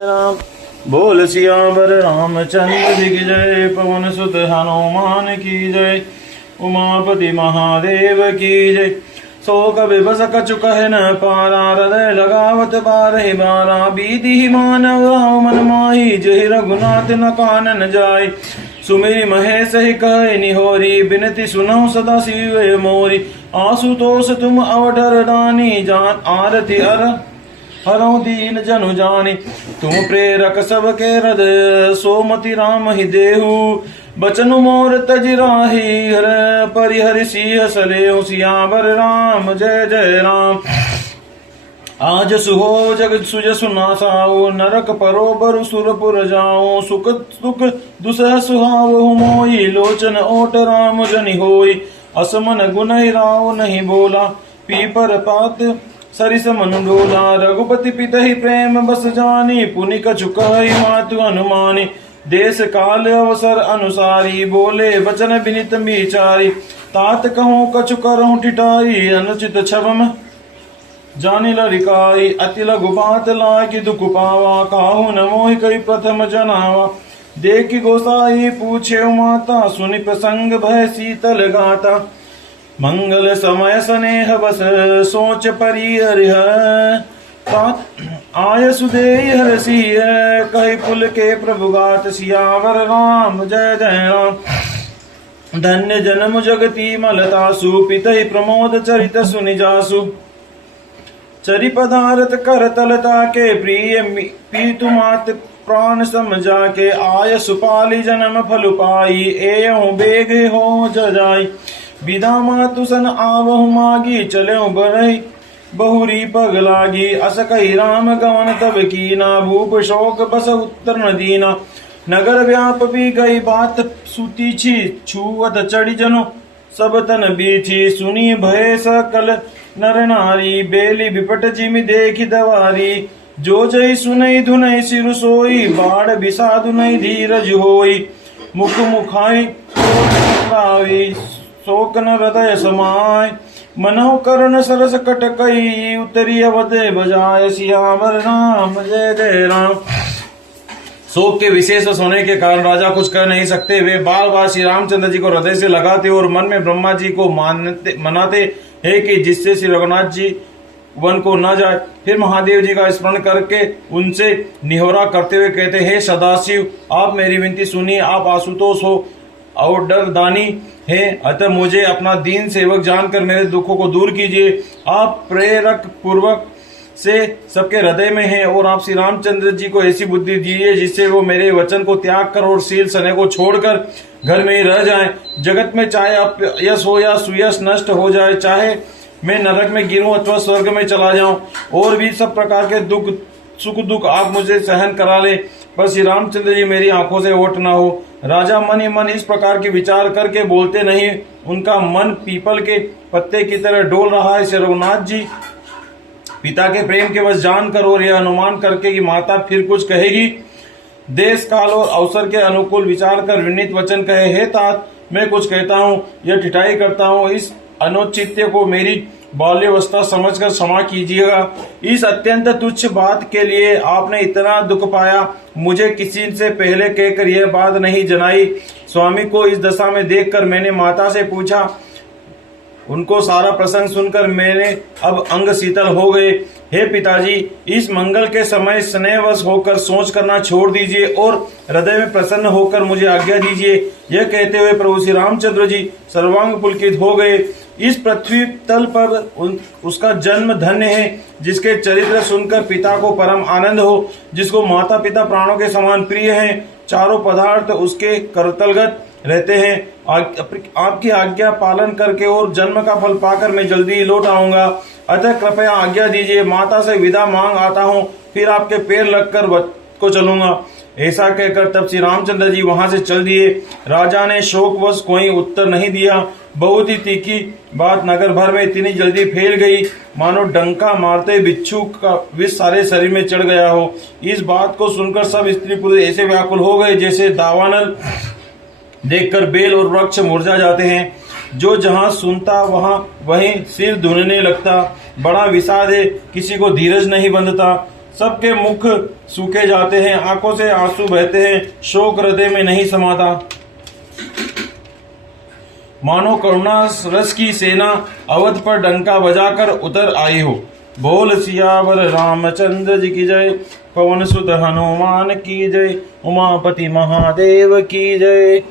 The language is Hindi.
राम बोल सियावर रामचंद्र की जय। पवन सुत हनुमान की जय। उमापति महादेव की जय। सो कवि बस कछु कह न पारा, हृदय लगावत बारहि बारा। बीधि मानव राम मन माही, जहि रघुनाथ न कानन जाय। सुमिरि महेश ही कह निहोरी, बिनति सुनहु सदा शिव मोरी। आशुतोष तुम अवठर दानी, जान आरती अर हरौ दीन जनु जानी। तुम प्रेरक सबके हृदय, सोमति राम ही देहु। बचनु मोर तज राही, हर परिहरि सिंह सलेहु। सियावर राम जय जय राम। आज सुहो जगत सुजसु नासाओ, नरक परो बरु सुरपुर जाओ। सुख सुख दुसह सुहावहु मोई, लोचन ओट राम जनि होई। असमन गुण राव नहीं बोला, पीपर पात सरिस मन डोला। रघुपति पितहि प्रेम बस जानी, पुनि कछु कहै मातु अनुमानी। देश काल अवसर अनुसारी, बोले वचन विनित विचारी। तात कहूँ कछु करहु टिटाई, अनुचित छवम जानि लरिकाई। अति लघु बात लागी दुख पावा, काहू न मोहि कई प्रथम जनावा। देखि गोसाई पूछे माता, सुनि प्रसंग भय शीतल गाता। मंगल समय स्नेह बस, सोच परिहरिह। आय सुदेय हरसिय, कहि पुल के प्रभु गात। सियावर राम जय जय राम। धन्य जन्म जगती मलतासु, पितहि प्रमोद चरित सुनि जासु। चरि पदारथ कर तलता के, प्रिय पीतु मात प्राण समझा के। आय सुपाली जन्म फल पाई, एयहु बेग हो जजाई। विदा मातु सन आवहु मागी, चलेउ बरहि बहुरी पग लागी। अस कहि राम गवन तब कीना, भूप शोक बस उत्तर न दीना। नगर व्याप भी गई बात सुतीछि, छुअत चढ़ी जनु सब तन बीछी। सुनी भय सकल नर नारी, बेली बिपट जिमि देखि दवारी। जो जय सुनई धुनई सिरु सोई, बाढ़ बिसाधु नहीं धीरज होई। मुख मुखाई लावी, शोक न हृदय समाय। मनहु कर्ण सरस कटकई, उतरी अवध बजाय। सियावर राम जय जय राम। शोक के विशेष होने के कारण राजा कुछ कर नहीं सकते। वे बार बार श्री रामचंद्र जी को हृदय से लगाते और मन में ब्रह्मा जी को मनाते हैं कि जिससे श्री रघुनाथ जी वन को न जाए। फिर महादेव जी का स्मरण करके उनसे निहोरा करते हुए कहते, हे सदाशिव, आप मेरी विनती सुनिए। आप आशुतोष हो और डर दानी है, अतः मुझे अपना दीन सेवक जानकर मेरे दुखों को दूर कीजिए। आप प्रेरक पूर्वक से सबके हृदय में हैं और आप श्री रामचंद्र जी को ऐसी बुद्धि दीजिए जिससे वो मेरे वचन को त्याग कर और शील सने को छोड़कर घर में ही रह जाएं। जगत में चाहे यश हो या सुयश नष्ट हो जाए, चाहे मैं नरक में गिरूं अथवा स्वर्ग में चला जाऊं, और भी सब प्रकार के दुख सुख दुख आप मुझे सहन करा ले, पर श्री रामचंद्र जी मेरी आंखों से ओट ना हो। राजा मन ही मन इस प्रकार के विचार करके बोलते नहीं। उनका मन पीपल के पत्ते की तरह डोल रहा है। श्री रघुनाथ जी पिता के प्रेम के वश जानकर और यह अनुमान करके कि माता फिर कुछ कहेगी, देश काल और अवसर के अनुकूल विचार कर विनीत वचन कहे, हे तात, मैं कुछ कहता हूँ, यह ठिठाई करता हूँ। इस अनुचित्य को मेरी बाल्यावस्था समझकर क्षमा कीजिएगा। इस अत्यंत तुच्छ बात के लिए आपने इतना दुख पाया। मुझे किसी से पहले कहकर यह बात नहीं जनाई। स्वामी को इस दशा में देखकर मैंने माता से पूछा। उनको सारा प्रसंग सुनकर मेरे अब अंग शीतल हो गए। हे पिताजी, इस मंगल के समय स्नेहवश होकर सोच करना छोड़ दीजिए और हृदय में प्रसन्न होकर मुझे आज्ञा दीजिए। यह कहते हुए प्रभु श्री रामचंद्र जी सर्वांग पुलकित हो गए। इस पृथ्वी तल पर उसका जन्म धन्य है, जिसके चरित्र सुनकर पिता को परम आनंद हो, जिसको माता पिता प्राणों के समान प्रिय हैं। चारों पदार्थ उसके करतलगत रहते हैं। आपकी आज्ञा पालन करके और जन्म का फल पाकर मैं जल्दी ही लौट आऊंगा। अतः कृपया आज्ञा दीजिए, माता से विदा मांग आता हूँ, फिर आपके पैर लगकर को चलूंगा। ऐसा कहकर तब श्री रामचंद्र जी वहां से चल दिए। राजा ने शोकवश कोई उत्तर नहीं दिया। बहुत ही तीखी बात नगर भर में इतनी जल्दी फैल गई, मानो डंका मारते बिच्छू का विष सारे शरीर में चढ़ गया हो। इस बात को सुनकर सब स्त्री पुरुष ऐसे व्याकुल हो गए जैसे दावानल देखकर बेल और वृक्ष मुरझा जाते हैं। जो जहां सुनता वहीं सिर धुनने लगता। बड़ा विषाद है, किसी को धीरज नहीं बंधता। सबके मुख सूखे जाते हैं, आंखों से आंसू बहते हैं, शोक हृदय में नहीं समाता। मानो करुणा रस की सेना अवध पर डंका बजाकर उतर आई हो। बोल सियावर रामचंद्र जी की जय, पवन सुत हनुमान की जय, उमापति महादेव की जय।